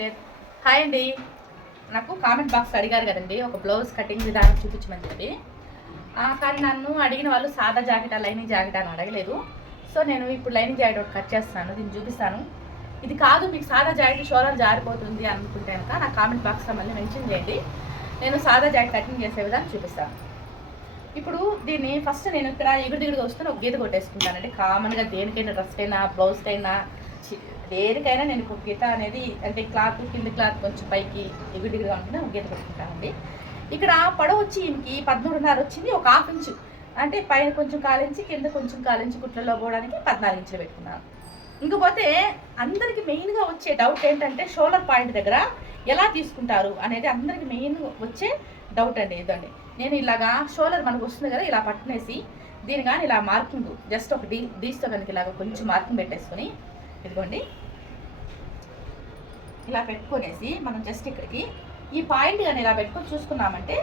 లేదు. హాయ్ అండి. నాకు కామెంట్ బాక్స్ అడిగారు కదండి ఒక బ్లౌజ్ కటింగ్ విధానం చూపించమని చెప్పి. కానీ నన్ను అడిగిన వాళ్ళు సాదా జాకెట్ లైనింగ్ జాకెట్ అని అడగలేదు. సో నేను ఇప్పుడు లైనింగ్ జాకెట్ ఒకటి కట్ చేస్తాను, దీన్ని చూపిస్తాను. ఇది కాదు మీకు సాదా జాకెట్ షోల్డర్ జారిపోతుంది అనుకుంటే కనుక నా కామెంట్ బాక్స్లో మళ్ళీ మెన్షన్ చేయండి, నేను సాదా జాకెట్ కటింగ్ చేసే విధానం చూపిస్తాను. ఇప్పుడు దీన్ని ఫస్ట్ నేను ఇక్కడ ఎగురుదిగుడుగా వస్తే ఒక గీత కొట్టేసుకుంటానండి. కామన్గా దేనికైనా డ్రెస్కైనా బ్లౌజ్కైనా దేనికైనా నేను ఇప్పుడు గీత అనేది అంటే క్లాత్ కింద క్లాత్ కొంచెం పైకి ఎగురుదిగుడుగా ఉంటుంది ఒక గీత కొట్టుకుంటానండి. ఇక్కడ పొడవు వచ్చి ఈమెకి 13.5 వచ్చింది, ఒక ½ ఇంచు అంటే పైన కొంచెం కాలించి కింద కొంచెం కాలించి కుట్లలో పోవడానికి 14 ఇంచులు పెట్టుకున్నాను. ఇంకపోతే అందరికి మెయిన్గా వచ్చే డౌట్ ఏంటంటే షోల్డర్ పాయింట్ దగ్గర ఎలా తీసుకుంటారు అనేది అందరికి మెయిన్ వచ్చే డౌట్ అండి. ఇదండి నేను ఇలాగా షోల్డర్ మనకు వస్తుంది కదా, ఇలా పట్టునేసి దీని కానీ ఇలా మార్కింగ్ జస్ట్ ఒక డీస్తో కనుక ఇలాగ కొంచెం మార్కింగ్ పెట్టేసుకొని ఇదిగోండి ఇలా పెట్టుకునేసి మనం జస్ట్ ఇక్కడికి ఈ పాయింట్ కానీ ఇలా పెట్టుకొని చూసుకున్నామంటే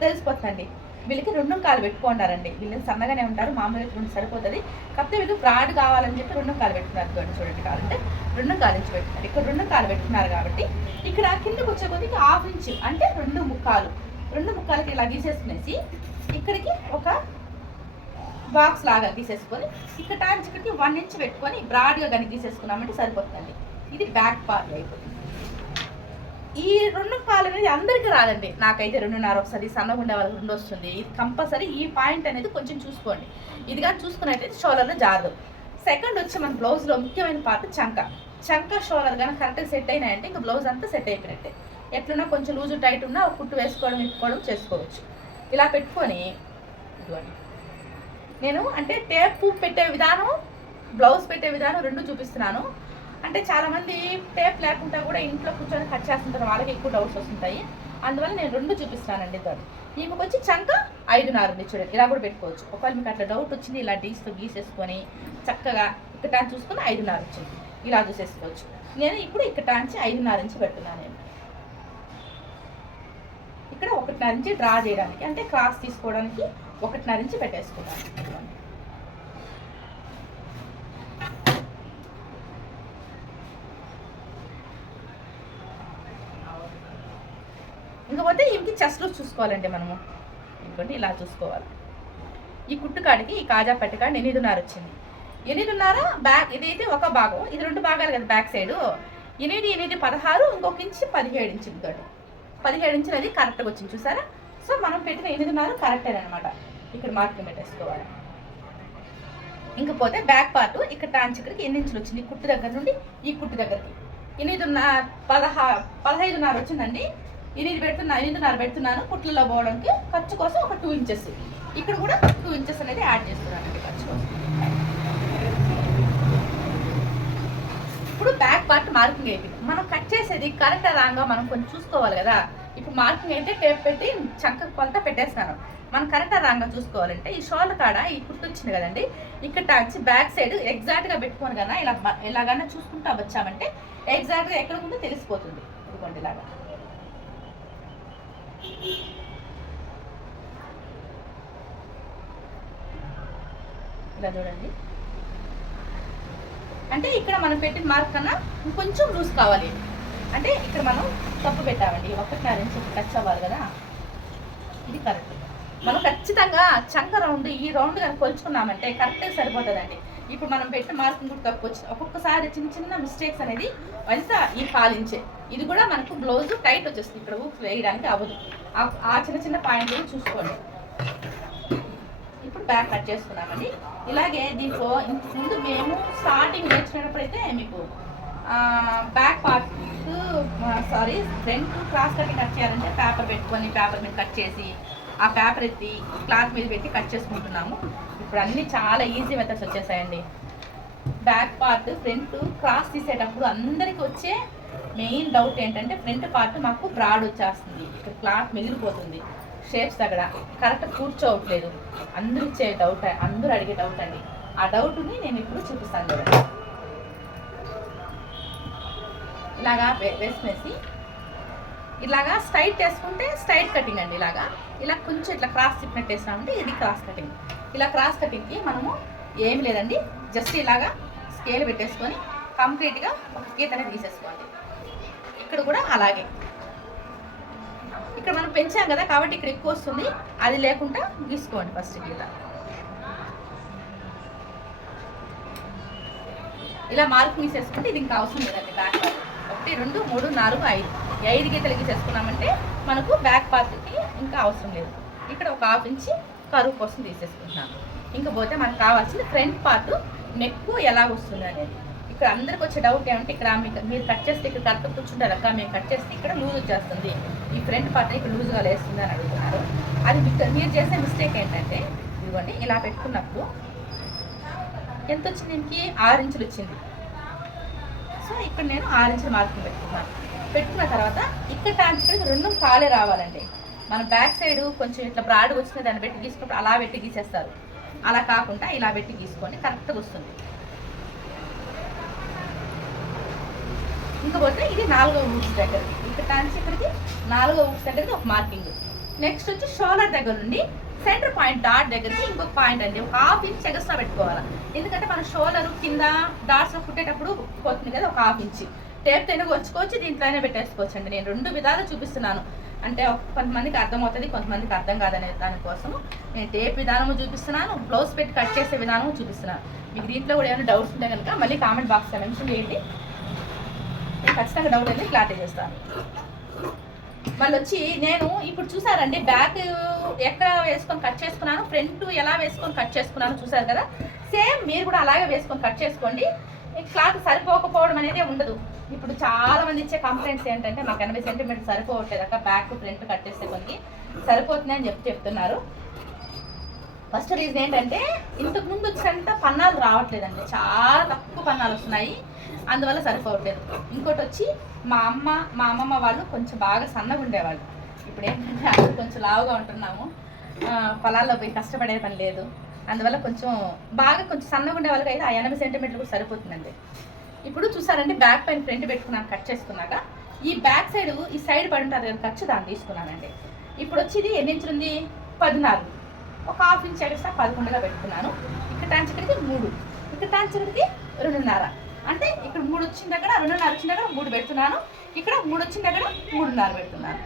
తెలిసిపోతుందండి. వీళ్ళకి 2 కాలు పెట్టుకుంటారండి. వీళ్ళు సన్నగానే ఉంటారు, మామూలుగా 2 సరిపోతుంది. కాకపోతే వీళ్ళు బ్రాడ్ కావాలని చెప్పి 2 కాలు పెట్టుకున్నారు. చూడండి కావాలంటే 2 కాలు ఇంచు పెట్టుకున్నారు. ఇక్కడ 2 కాలు పెట్టుకున్నారు కాబట్టి ఇక్కడ కిందకు వచ్చే కొద్దికి ½ ఇంచు అంటే 2 ముక్కాలకి ఇలా గీసేసుకునేసి ఇక్కడికి ఒక బాక్స్ లాగా గీసేసుకొని ఇక్కడ టాంచ్ ఇక్కడికి 1 ఇంచ్ పెట్టుకొని బ్రాడ్గా కానీ గీసేసుకున్నామంటే సరిపోతుందండి. ఇది బ్యాక్ పార్ట్ అయిపోతుంది. ఈ 2 కాలు అనేది అందరికీ రాదండి, నాకైతే 2.5 వస్తుంది, సన్నగా ఉండే వాళ్ళకి 2 వస్తుంది. ఇది కంపల్సరీ ఈ పాయింట్ అనేది కొంచెం చూసుకోండి. ఇది కానీ చూసుకున్నట్టయితే షోల్డర్లో జారదు. సెకండ్ వచ్చి మన బ్లౌజ్లో ముఖ్యమైన పార్ట్ చంక షోల్డర్ కానీ కరెక్ట్గా సెట్ అయినాయంటే ఇంకా బ్లౌజ్ అంతా సెట్ అయిపోయినట్టే. ఎట్లున్నా కొంచెం లూజు టైట్ ఉన్నా ఒక కుట్టు వేసుకోవడం ఇప్పుకోవడం చేసుకోవచ్చు. ఇలా పెట్టుకొని ఇదిగోండి నేను అంటే టేప్ పెట్టే విధానం బ్లౌజ్ పెట్టే విధానం 2 చూపిస్తున్నాను. అంటే చాలామంది టేప్ లేకుండా కూడా ఇంట్లో కూర్చొని కట్ చేస్తుంటారు, వాళ్ళకి ఎక్కువ డౌట్స్ వస్తుంటాయి. అందువల్ల నేను 2 చూపిస్తానండి. దాన్ని మీకు వచ్చి చంక 5.5 ఉంది చూడండి, ఇలా కూడా పెట్టుకోవచ్చు. ఒకవేళ మీకు అట్లా డౌట్ వచ్చింది ఇలా డీస్తో గీసేసుకొని చక్కగా ఇక్కడ టాంచ్ చూసుకొని 5.5 వచ్చింది ఇలా చూసేసుకోవచ్చు. నేను ఇప్పుడు ఇక్కడ టాంచి 5.5 ఇంచు పెడుతున్నాను. నేను ఇక్కడ 1.5 ఇంచు డ్రా చేయడానికి అంటే క్రాస్ తీసుకోవడానికి 1.5 ఇంచు పెట్టేసుకున్నాను. ఇంకపోతే ఇంటికి చెస్ట్ లూజ్ చూసుకోవాలండి మనము. ఇంకోటి ఇలా చూసుకోవాలి. ఈ కుట్టుకాడికి ఈ కాజా పెట్టకాడి 8.5 వచ్చింది. 8.5 బ్యాక్ ఇదైతే ఒక భాగం, ఇది 2 భాగాలు కదా బ్యాక్ సైడు. 8 16 ఇంకొక ఇంచు 17 ఇంచులు తోటి 17 ఇంచులు అది కరెక్ట్గా వచ్చింది చూసారా. సో మనం పెట్టిన 8.5 కరెక్టే అనమాట. ఇక్కడ మార్కింగ్ పెట్టేసుకోవాలి. ఇంకపోతే బ్యాక్ పార్ట్ ఇక్కడ టాంచ్ ఇక్కడికి ఎన్ని ఇంచులు వచ్చింది కుట్టు దగ్గర నుండి ఈ కుట్టు దగ్గరికి 15.5 వచ్చిందండి. 8.5 పెడుతున్నాను కుట్లలో పోవడానికి. ఖర్చు కోసం ఒక 2 ఇంచెస్ ఇక్కడ కూడా 2 ఇంచెస్ అనేది యాడ్ చేస్తున్నానండి ఖర్చు కోసం. ఇప్పుడు బ్యాక్ పార్ట్ మార్కింగ్ అయిపోయింది. మనం కట్ చేసేది కరెక్ట్ రాంగా మనం కొంచెం చూసుకోవాలి కదా. ఇప్పుడు మార్కింగ్ అయితే టేప్ పెట్టి చక్క కొలత పెట్టేస్తాను. మనం కరెక్ట్ రాంగా చూసుకోవాలంటే ఈ షోల్డర్ కాడ ఈ కుట్టు వచ్చింది కదండి, ఇక్కడ టాంచి బ్యాక్ సైడ్ ఎగ్జాక్ట్గా పెట్టుకొని కన్నా ఇలాగన్నా చూసుకుంటూ వచ్చామంటే ఎగ్జాక్ట్గా ఎక్కడ ఉందో తెలిసిపోతుంది. ఇదిగోండి ఇలాగా ఇలా చూడండి. అంటే ఇక్కడ మనం పెట్టిన మార్క్ కన్నా ఇంకొంచెం లూజ్ కావాలి. అంటే ఇక్కడ మనం తప్పు పెట్టామండి, 1.5 ఇంచు టచ్ అవ్వాలి కదా. ఇది కరెక్ట్. మనం ఖచ్చితంగా చంక రౌండ్ ఈ రౌండ్ కానీ కొలుచుకున్నామంటే కరెక్ట్గా సరిపోతుందండి. ఇప్పుడు మనం పెట్టిన మార్కింగ్ కూడా తప్పు వచ్చి ఒక్కొక్కసారి చిన్న మిస్టేక్స్ అనేది అంత ఈ 1/4 ఇంచే. ఇది కూడా మనకు బ్లౌజ్ టైట్ వచ్చేస్తుంది, ఇక్కడ వేయడానికి అవ్వదు. ఆ చిన్న పాయింట్లు చూసుకోండి. ఇప్పుడు బ్యాక్ కట్ చేసుకున్నామండి. ఇలాగే దీంట్లో ముందు మేము స్టార్టింగ్ నేర్చుకునేటప్పుడైతే మీకు back part front cross cutting cut చేయాలంటే పేపర్ పెట్టుకొని పేపర్ మీద కట్ చేసి ఆ పేపర్ ఎత్తి క్లాత్ మీద పెట్టి కట్ చేసుకుంటున్నాము. ఇప్పుడు అన్నీ చాలా ఈజీ మెథడ్స్ వచ్చేసాయండి. బ్యాక్ పార్ట్ ఫ్రంట్ క్రాస్ తీసేటప్పుడు అందరికీ వచ్చే మెయిన్ డౌట్ ఏంటంటే ఫ్రంట్ పార్ట్ మాకు బ్రాడ్ వచ్చేస్తుంది, ఇక్కడ క్లాత్ మిగిలిపోతుంది, షేప్స్ దగ్గర కరెక్ట్ కూర్చోవట్లేదు. అందరూ ఇచ్చే డౌట్, అందరూ అడిగే డౌట్ అండి. ఆ డౌట్ని నేను ఇప్పుడు చూపిస్తాను చూడండి. ఇలాగా వేసుకునేసి ఇలాగా స్ట్రైట్ వేసుకుంటే స్ట్రైట్ కటింగ్ అండి. ఇలా కొంచెం ఇట్లా క్రాస్ తిప్పినట్టు వేసామంటే ఇది క్రాస్ కటింగ్. ఇలా క్రాస్ కటింగ్కి మనము ఏమి లేదండి, జస్ట్ ఇలాగా స్కేల్ పెట్టేసుకొని కంప్లీట్గా ఒక గీత అనేది తీసేసుకోండి. ఇక్కడ ఇక్కడ కూడా అలాగే. ఇక్కడ మనం పెంచాం కదా కాబట్టి ఇక్కడ ఎక్కువ వస్తుంది, అది లేకుండా గీసుకోండి ఫస్ట్ ఇలా మార్క్ గీసేసుకుంటే ఇది ఇంకా అవసరం లేదండి. బ్యాక్ పార్ట్ 1 2 3 4 5 గీతలు గీసేసుకున్నామంటే మనకు బ్యాక్ పార్ట్కి ఇంకా అవసరం లేదు. ఇక్కడ ఒక 1/2 ఇంచ్ కరువు కోసం తీసేసుకుంటున్నాను. ఇంకా పోతే మనకు కావాల్సింది ఫ్రంట్ పార్ట్ నెక్ ఎలా వస్తుంది అనేది. ఇక్కడ అందరికి వచ్చే డౌట్ ఏమంటే ఇక్కడ మీరు కట్ చేస్తే ఇక్కడ కరెక్ట్ కూర్చుంటారు అక్క, మేము కట్ చేస్తే ఇక్కడ లూజ్ వచ్చేస్తుంది, ఈ ఫ్రంట్ పార్ట్ ఇక్కడ లూజ్గా లేస్తుంది అని అడుగుతున్నారు. అది మీరు చేసే మిస్టేక్ ఏంటంటే ఇదిగోండి ఇలా పెట్టుకున్నప్పుడు ఎంత వచ్చింది, దీనికి 6 ఇంచులు వచ్చింది. సో ఇక్కడ నేను 6 ఇంచుల మార్కింగ్ పెట్టుకున్నాను. పెట్టుకున్న తర్వాత ఇక్కడ టాంచుకొని 2 కాలే రావాలండి. మన బ్యాక్ సైడ్ కొంచెం ఇట్లా బ్రాడ్ వచ్చిన దాన్ని పెట్టి గీసుకున్నప్పుడు అలా పెట్టి గీసేస్తారు. అలా కాకుండా ఇలా పెట్టి గీసుకొని కరెక్ట్గా వస్తుంది. ఇంకపోతే ఇది 4వ ఊక్స్ దగ్గరది, ఇక్కడ టాంచి ఇక్కడికి 4వ ఊక్స్ దగ్గరది ఒక మార్కింగ్. నెక్స్ట్ వచ్చి షోల్డర్ దగ్గర నుండి సెంటర్ పాయింట్ డాట్ దగ్గరికి ఇంకొక పాయింట్ అండి, ఒక 1/2 ఇంచ్ ఎగస్ట్రా పెట్టుకోవాలి. ఎందుకంటే మన షోల్డర్ కింద డాట్స్లో కుట్టేటప్పుడు పోతుంది కదా, ఒక 1/2 ఇంచ్ టేప్ అయినా వచ్చుకోవచ్చు, దీంట్లోనే పెట్టేసుకోవచ్చు అండి. నేను 2 విధాలు చూపిస్తున్నాను, అంటే కొంతమందికి అర్థమవుతుంది, కొంతమందికి అర్థం కాదనే దానికోసం నేను టేప్ విధానము చూపిస్తున్నాను, బ్లౌజ్ పెట్టి కట్ చేసే విధానము చూపిస్తున్నాను. మీకు దీంట్లో కూడా ఏమైనా డౌట్స్ ఉంటే కనుక మళ్ళీ కామెంట్ బాక్స్లో మెన్షన్ చేయండి, నేను ఖచ్చితంగా డౌట్ అనేది క్లారిటీ చేస్తాను. మళ్ళీ వచ్చి నేను ఇప్పుడు చూసారండి బ్యాక్ ఎక్కడ వేసుకొని కట్ చేసుకున్నాను, ఫ్రంట్ ఎలా వేసుకొని కట్ చేసుకున్నాను చూసారు కదా, సేమ్ మీరు కూడా అలాగే వేసుకొని కట్ చేసుకోండి. క్లాత్ సరిపోకపోవడం అనేది ఉండదు. ఇప్పుడు చాలా మంది ఇచ్చే కంప్లైంట్స్ ఏంటంటే మాకు 80 సెంటీమీటర్ సరిపోవట్లేదు అక్క, బ్యాక్ ఫ్రంట్ కట్ చేస్తే కొన్ని సరిపోతుంది అని చెప్తున్నారు. ఫస్ట్ రీజన్ ఏంటంటే ఇంతకు ముందు వచ్చినంత పన్నాలు రావట్లేదండి, చాలా తక్కువ పన్నాలు వస్తున్నాయి, అందువల్ల సరిపోవట్లేదు. ఇంకోటి వచ్చి మా అమ్మమ్మ వాళ్ళు కొంచెం బాగా సన్నగా ఉండేవాళ్ళు. ఇప్పుడు ఏంటంటే అందరూ కొంచెం లావుగా ఉంటున్నాము, పొలాల్లో పోయి కష్టపడే పని లేదు, అందువల్ల కొంచెం సన్నగా ఉండే వాళ్ళకి అయితే ఆ 80 సెంటీమీటర్లు కూడా సరిపోతుందండి. ఇప్పుడు చూసారంటే బ్యాక్ పైన ఫ్రంట్ పెట్టుకున్నాను కట్ చేసుకున్నాక, ఈ బ్యాక్ సైడ్ ఈ సైడ్ పడి ఉంటుంది కదా ఖర్చు, దాన్ని తీసుకున్నానండి. ఇప్పుడు వచ్చి ఇది ఎన్ని ఇంచులు ఉంది, 14, ఒక 1/2 ఇంచ్ ఎక్స్ట్రా 11గా పెట్టుకున్నాను. ఇక్కడ టాంచ్ ఇక్కడికి 3, ఇక్కడ టాంచ్ ఇక్కడికి 2.5, అంటే ఇక్కడ 3 వచ్చిన దగ్గర 2.5 వచ్చిన దగ్గర 3 పెడుతున్నాను, ఇక్కడ 3 వచ్చిన దగ్గర 3.5 పెడుతున్నాను.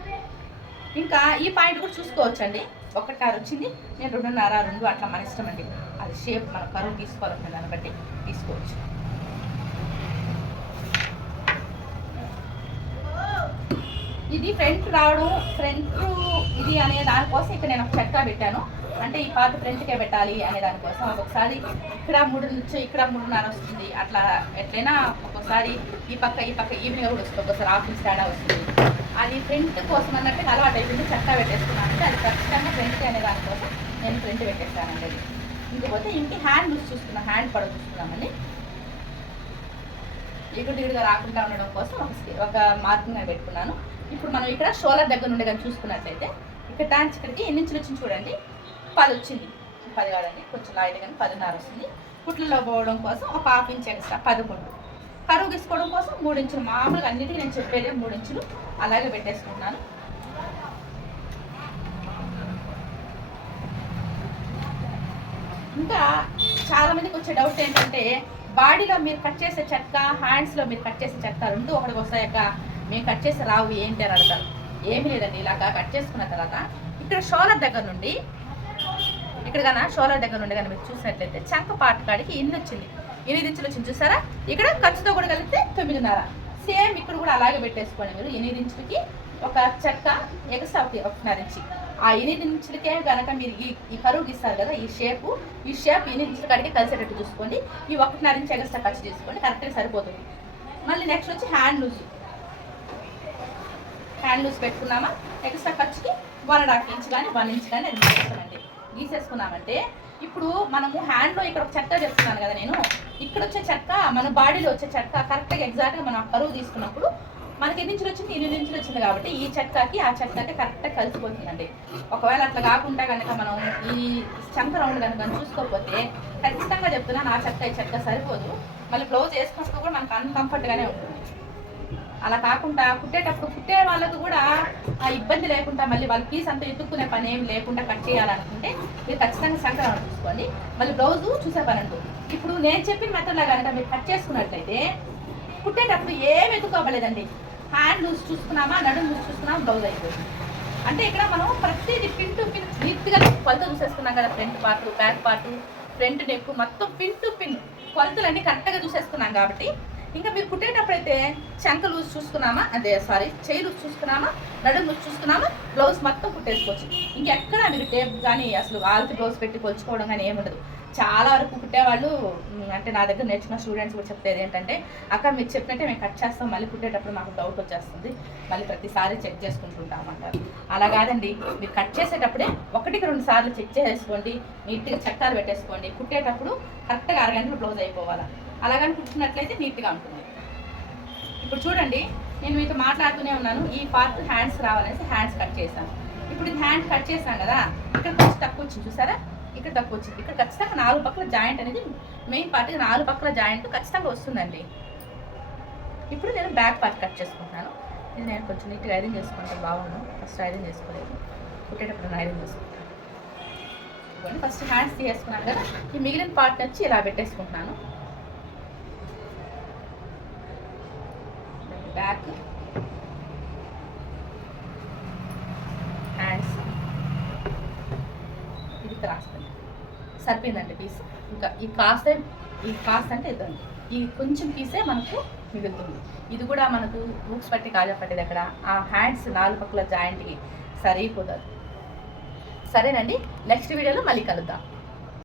ఇంకా ఈ పాయింట్ కూడా చూసుకోవచ్చండి, 1.5 వచ్చింది, నేను 2.5 2 అట్లా మన ఇష్టం అండి, అది షేప్ మన కరువు తీసుకోవాలన్న దాన్ని బట్టి తీసుకోవచ్చు. ఇది ఫ్రంట్ రావడం, ఫ్రంట్ ఇది అనే దానికోసం ఇక్కడ నేను ఒక చెక్క పెట్టాను, అంటే ఈ పార్ట్ ఫ్రంట్కే పెట్టాలి అనే దానికోసం. ఒక్కొక్కసారి ఇక్కడ 3 నుంచి ఇక్కడ 3.5 వస్తుంది, అట్లా ఎట్లయినా ఒక్కొక్కసారి ఈ పక్క ఈవినింగ్ కూడా వస్తుంది, ఒక్కొక్కసారి 1/2 ఇంచ్ తేడా వస్తుంది. అది ఫ్రంట్ కోసం అన్నట్టు అలవాటు అయిపోయింది, చెక్క పెట్టేసుకున్నాను అంటే అది ఖచ్చితంగా ఫ్రంట్ అనే దానికోసం నేను ఫ్రంట్ పెట్టేస్తానండి. ఇంకపోతే హ్యాండ్ లూజ్ చూసుకున్నాం, హ్యాండ్ పొడవు చూసుకున్నామండి. దిగుడుగా రాకుండా ఉండడం కోసం ఒక మార్కింగ్ అని పెట్టుకున్నాను. ఇప్పుడు మనం ఇక్కడ షోల్డర్ దగ్గర నుండి కానీ చూసుకున్నట్లయితే ఇక్కడ టాంచ్ ఇక్కడికి ఎన్ని ఇంచులు వచ్చింది చూడండి, 10 వచ్చింది, 10 కాదండి కొంచెం లైట్ కానీ 10.5 వస్తుంది. కుట్లలో పోవడం కోసం ఒక 1/2 ఇంచ్ ఎక్స్ట్రా 11, కరువు తీసుకోవడం కోసం 3 ఇంచులు, మామూలుగా అన్నిటికీ నేను చెప్పేదే 3 ఇంచులు అలాగే పెట్టేసుకుంటున్నాను. ఇంకా చాలా మందికి వచ్చే డౌట్ ఏంటంటే బాడీలో మీరు కట్ చేసే చెక్క, హ్యాండ్స్లో మీరు కట్ చేసే చెక్క 2 ఒకటికి వస్తాయక్క, మేము కట్ చేసే రావు ఏంటి అని అడతారు. ఏమీ లేదండి, ఇలాగా కట్ చేసుకున్న తర్వాత ఇక్కడ షోల్డర్ దగ్గర నుండి ఇక్కడ కన్నా షోల్డర్ దగ్గర నుండి కానీ మీరు చూసినట్లయితే చంక పార్ట్ కాడికి 8 వచ్చింది, 8 ఇంచులు వచ్చింది చూసారా. ఇక్కడ ఖర్చుతో కూడా కలిపితే 9.5, సేమ్ ఇక్కడ కూడా అలాగే పెట్టేసుకోండి. మీరు 8 ఇంచులకి ఒక చెక్క ఎక్స్ట్రా 1.5 ఇంచు, ఆ 8 ఇంచులకే కనుక మీరు ఈ కరువు గీస్తారు కదా, ఈ షేప్ 8 ఇంచుల కాడికి కలిసేటట్టు చూసుకోండి. ఈ 1.5 ఇంచు ఎక్స్ట్రా ఖర్చు చేసుకోండి, కరెక్ట్గా సరిపోతుంది. మళ్ళీ నెక్స్ట్ వచ్చి హ్యాండ్ లూజ్ పెట్టుకున్నామా, ఎక్స్ట్రా ఖర్చుకి 1.5 ఇంచ్ కానీ 1 ఇంచ్ కానీ అది గీసేస్తామండి. గీసేసుకున్నామంటే ఇప్పుడు మనము హ్యాండ్లో ఇక్కడ ఒక చెక్క చెప్తున్నాను కదా, నేను ఇక్కడ వచ్చే చెక్క మన బాడీలో వచ్చే చెక్క కరెక్ట్గా ఎగ్జాక్ట్గా మనం కరువు తీసుకున్నప్పుడు మనకి 8 ఇంచులు వచ్చింది, 8 ఇంచులు వచ్చింది కాబట్టి ఈ చెక్కకి ఆ చెక్కకి కరెక్ట్గా కలిసిపోతుందండి. ఒకవేళ అట్లా కాకుండా కనుక మనం ఈ చెంక రౌండ్ కనుక చూసుకోకపోతే ఖచ్చితంగా చెప్తున్నాను ఆ చెక్క ఈ చెక్క సరిపోదు, మళ్ళీ బ్లౌజ్ వేసుకున్నప్పుడు కూడా మనకు అన్కంఫర్ట్గానే ఉంటుంది. అలా కాకుండా కుట్టే వాళ్ళకు కూడా ఆ ఇబ్బంది లేకుండా మళ్ళీ వాళ్ళ పీస్ అంతా ఎత్తుక్కునే పని ఏం లేకుండా కట్ చేయాలనుకుంటే మీరు ఖచ్చితంగా సంక్రమణ చూసుకోండి. మళ్ళీ బ్లౌజు చూసే పని అంటూ ఇప్పుడు నేను చెప్పిన మెథడ్లో కనుక మీరు కట్ చేసుకున్నట్లయితే కుట్టేటప్పుడు ఏం ఎత్తుకోవలేదండి, హ్యాండ్ లూజ్ చూసుకున్నామా, నడుము లూజ్ చూసుకున్నామా, బ్లౌజ్ అయిపోతుంది. అంటే ఇక్కడ మనం ప్రతిదీ పిన్ టు పిన్ నీట్గా కొలత చూసేసుకున్నాం కదా. Front part, back part, front neck మొత్తం పిన్ టు పిన్ కొలతలన్నీ కరెక్ట్గా చూసేసుకున్నాం కాబట్టి ఇంకా మీరు కుట్టేటప్పుడైతే చంక లూజ్ చూసుకున్నామా, చెయ్యి లూజ్ చూసుకున్నామా, నడుము లూజ్ చూసుకున్నామా, బ్లౌజ్ మొత్తం కుట్టేసుకోవచ్చు. ఇంకెక్కడ మీరు టేప్ కానీ అసలు ఆల్తి బ్లౌజ్ పెట్టి కొలుచుకోవడం కానీ ఏముండదు. చాలా వరకు కుట్టేవాళ్ళు అంటే నా దగ్గర నేర్చుకున్న స్టూడెంట్స్ కూడా చెప్తేది ఏంటంటే, అక్క మీరు చెప్పినట్టే మేము కట్ చేస్తాం, మళ్ళీ కుట్టేటప్పుడు మాకు డౌట్ వచ్చేస్తుంది, మళ్ళీ ప్రతిసారి చెక్ చేసుకుంటుంటాం అంటారు. అలా కాదండి, మీరు కట్ చేసేటప్పుడే 1-2 సార్లు చెక్ చేసుకోండి, నీట్గా చక్రాలు పెట్టేసుకోండి. కుట్టేటప్పుడు కరెక్ట్గా 6 గంటలు బ్లౌజ్ అయిపోవాలి. అలాగని కుట్టినట్లయితే నీట్గా ఉంటుంది. ఇప్పుడు చూడండి, నేను మీతో మాట్లాడుతూనే ఉన్నాను, ఈ పార్ట్ హ్యాండ్స్ రావాలనేసి హ్యాండ్స్ కట్ చేశాను. ఇప్పుడు ఇది హ్యాండ్ కట్ చేశాను కదా, ఇక్కడ కొంచెం తక్కువ వచ్చింది చూసారా, ఇక్కడ తక్కువ వచ్చింది. ఇక్కడ ఖచ్చితంగా 4 పక్కల జాయింట్ అనేది మెయిన్ పార్ట్, 4 పక్కల జాయింట్ ఖచ్చితంగా వస్తుందండి. ఇప్పుడు నేను బ్యాక్ పార్ట్ కట్ చేసుకుంటున్నాను. ఇది నేను కొంచెం నీట్గా ఐరన్ చేసుకుంటాను, బాగుండు. ఫస్ట్ ఐరన్ చేసుకోలేదు, కుట్టేటప్పుడు నేను ఐరన్ చేసుకుంటాను. ఇవ్వండి, ఫస్ట్ హ్యాండ్స్ తీసుకున్నాను కదా, ఈ మిగిలిన పార్ట్ వచ్చి ఇలా పెట్టేసుకుంటున్నాను. బ్యాక్ హ్యాండ్స్ ఇది క్రాస్ సరిపోయిందండి పీస్. ఇంకా ఈ కాస్ట్ అంటే ఇద్దండి, ఈ కొంచెం పీసే మనకు మిగులుతుంది. ఇది కూడా మనకు బుక్స్ పట్టి కాజా పట్టేది అక్కడ ఆ హ్యాండ్స్ 4 పక్కల జాయింట్కి సరిపోతుంది. సరేనండి, నెక్స్ట్ వీడియోలో మళ్ళీ కలుద్దాం.